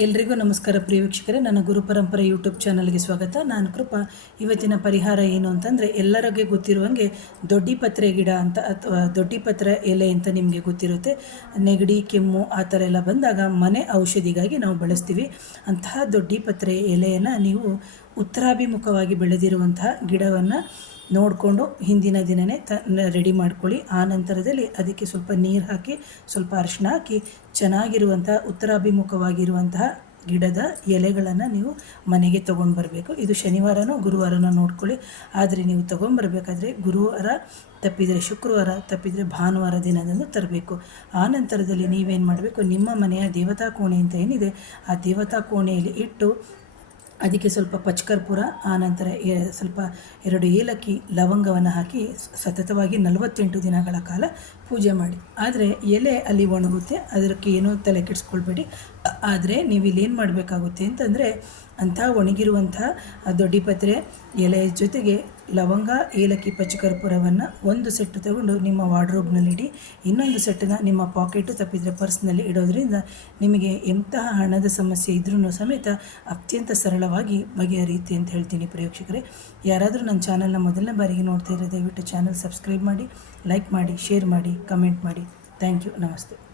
ಎಲ್ರಿಗೂ ನಮಸ್ಕಾರ ಪ್ರಿಯ ವೀಕ್ಷಕರೇ, ನನ್ನ ಗುರು ಪರಂಪರೆ ಯೂಟ್ಯೂಬ್ ಚಾನಲ್ಗೆ ಸ್ವಾಗತ. ನಾನು ಕೃಪಾ. ಇವತ್ತಿನ ಪರಿಹಾರ ಏನು ಅಂತಂದರೆ, ಎಲ್ಲರಿಗೆ ಗೊತ್ತಿರುವಂಗೆ ದೊಡ್ಡಿಪತ್ರೆ ಗಿಡ ಅಂತ ಅಥವಾ ದೊಡ್ಡಿಪತ್ರೆ ಎಲೆ ಅಂತ ನಿಮಗೆ ಗೊತ್ತಿರುತ್ತೆ. ನೆಗಡಿ, ಕೆಮ್ಮು ಆ ಥರ ಎಲ್ಲ ಬಂದಾಗ ಮನೆ ಔಷಧಿಗಾಗಿ ನಾವು ಬಳಸ್ತೀವಿ. ಅಂತಹ ದೊಡ್ಡಿಪತ್ರೆ ಎಲೆಯನ್ನು ನೀವು ಉತ್ತರಾಭಿಮುಖವಾಗಿ ಬೆಳೆದಿರುವಂತಹ ಗಿಡವನ್ನು ನೋಡಿಕೊಂಡು ಹಿಂದಿನ ದಿನವೇ ರೆಡಿ ಮಾಡ್ಕೊಳ್ಳಿ. ಆ ನಂತರದಲ್ಲಿ ಅದಕ್ಕೆ ಸ್ವಲ್ಪ ನೀರು ಹಾಕಿ, ಸ್ವಲ್ಪ ಅರಿಶಿನ ಹಾಕಿ, ಚೆನ್ನಾಗಿರುವಂಥ ಉತ್ತರಾಭಿಮುಖವಾಗಿರುವಂತಹ ಗಿಡದ ಎಲೆಗಳನ್ನು ನೀವು ಮನೆಗೆ ತೊಗೊಂಡು ಬರಬೇಕು. ಇದು ಶನಿವಾರನೋ ಗುರುವಾರನೋ ನೋಡ್ಕೊಳ್ಳಿ. ಆದರೆ ನೀವು ತೊಗೊಂಬರ್ಬೇಕಾದ್ರೆ ಗುರುವಾರ ತಪ್ಪಿದರೆ ಶುಕ್ರವಾರ, ತಪ್ಪಿದರೆ ಭಾನುವಾರ ದಿನದಂದು ತರಬೇಕು. ಆ ನಂತರದಲ್ಲಿ ನೀವೇನು ಮಾಡಬೇಕು, ನಿಮ್ಮ ಮನೆಯ ದೇವತಾ ಕೋಣೆ ಅಂತ ಏನಿದೆ ಆ ದೇವತಾ ಕೋಣೆಯಲ್ಲಿ ಇಟ್ಟು ಅದಕ್ಕೆ ಸ್ವಲ್ಪ ಪಚ್ಕರ್ಪೂರ, ಆನಂತರ ಸ್ವಲ್ಪ 2 ಏಲಕ್ಕಿ, ಲವಂಗವನ್ನು ಹಾಕಿ ಸತತವಾಗಿ 48 ದಿನಗಳ ಕಾಲ ಪೂಜೆ ಮಾಡಿ. ಆದರೆ ಎಲೆ ಅಲ್ಲಿ ಒಣಗುತ್ತೆ, ಅದಕ್ಕೆ ಏನೂ ತಲೆ ಕೆಡಿಸ್ಕೊಳ್ಬೇಡಿ. ಆದರೆ ನೀವು ಇಲ್ಲೇನು ಮಾಡಬೇಕಾಗುತ್ತೆ ಅಂತಂದರೆ, ಅಂಥ ಒಣಗಿರುವಂಥ ದೊಡ್ಡಿಪತ್ರೆ ಎಲೆಯ ಜೊತೆಗೆ ಲವಂಗ, ಏಲಕ್ಕಿ, ಪಚ್ಚಕರ್ಪೂರವನ್ನು ಒಂದು ಸೆಟ್ಟು ತಗೊಂಡು ನಿಮ್ಮ ವಾರ್ಡ್ರೋಬ್ನಲ್ಲಿಡಿ. ಇನ್ನೊಂದು ಸೆಟ್ಟನ್ನು ನಿಮ್ಮ ಪಾಕೆಟು ತಪ್ಪಿದರೆ ಪರ್ಸ್ನಲ್ಲಿ ಇಡೋದ್ರಿಂದ ನಿಮಗೆ ಎಂತಹ ಹಣದ ಸಮಸ್ಯೆ ಇದ್ರೂ ಸಮೇತ ಅತ್ಯಂತ ಸರಳವಾಗಿ ಬಗೆಹರಿಯುತ್ತೆ ಅಂತ ಹೇಳ್ತೀನಿ ಪ್ರೇಕ್ಷಕರೇ. ಯಾರಾದರೂ ನನ್ನ ಚಾನಲ್ನ ಮೊದಲನೇ ಬಾರಿಗೆ ನೋಡ್ತಾ ಇರೋ ದಯವಿಟ್ಟು ಚಾನಲ್ ಸಬ್ಸ್ಕ್ರೈಬ್ ಮಾಡಿ, ಲೈಕ್ ಮಾಡಿ, ಶೇರ್ ಮಾಡಿ, ಕಮೆಂಟ್ ಮಾಡಿ. Thank you. ನಮಸ್ತೆ.